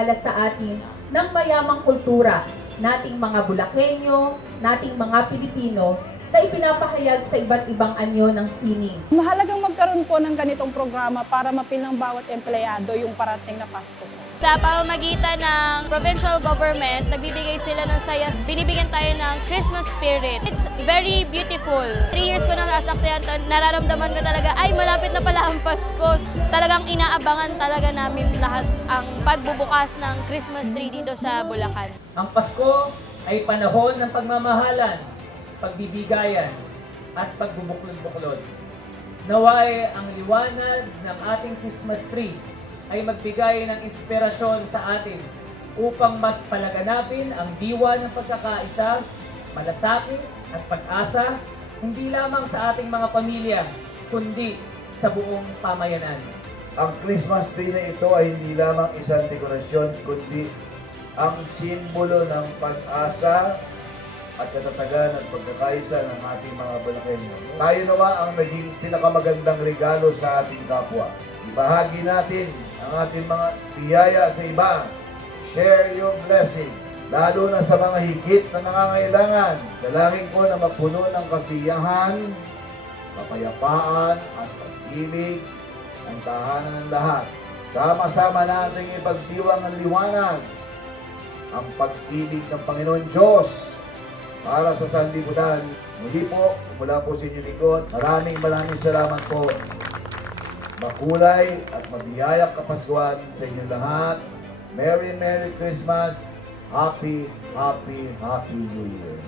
nagpapaalala sa atin ng mayamang kultura nating mga Bulakenyo, nating mga Pilipino na ipinapahayag sa iba't ibang anyo ng sining. Mahalagang magkaroon po ng ganitong programa para mapil ng bawat empleyado yung parating na Pasko po. Sa pamamagitan ng provincial government, nagbibigay sila ng saya. Binibigyan tayo ng Christmas spirit. It's very beautiful. 3 years ko na nasaksihan to, nararamdaman ko talaga, ay malapit na pala ang Pasko. Talagang inaabangan talaga namin lahat ang pagbubukas ng Christmas tree dito sa Bulacan. Ang Pasko ay panahon ng pagmamahalan, pagbibigayan, at pagbubuklod-buklod. Naway ang liwanag ng ating Christmas tree ay magbigay ng inspirasyon sa atin upang mas palaganapin ang diwa ng pagkakaisa, malasakit at pag-asa, hindi lamang sa ating mga pamilya, kundi sa buong pamayanan. Ang Christmas tree na ito ay hindi lamang isang dekorasyon, kundi ang simbolo ng pag-asa at katatagan at pagkakaisa ng ating mga Bulakenyo. Tayo nawa ang naging pinakamagandang regalo sa ating kapwa. Ibahagi natin ang ating mga biyaya sa iba. Share your blessing, lalo na sa mga higit na nangangailangan. Dalangin ko na mapuno ng kasiyahan, kapayapaan at pag-ibig ang tahanan ng lahat. Sama-sama natin ipagdiwang ang liwanag, ang pag-ibig ng Panginoon Diyos para sa sanlibutan. Muli po, mula po sa inyong likod, maraming salamat po. Makulay at mabiyayang Kapaskuhan sa inyong lahat. Merry Christmas. Happy New Year.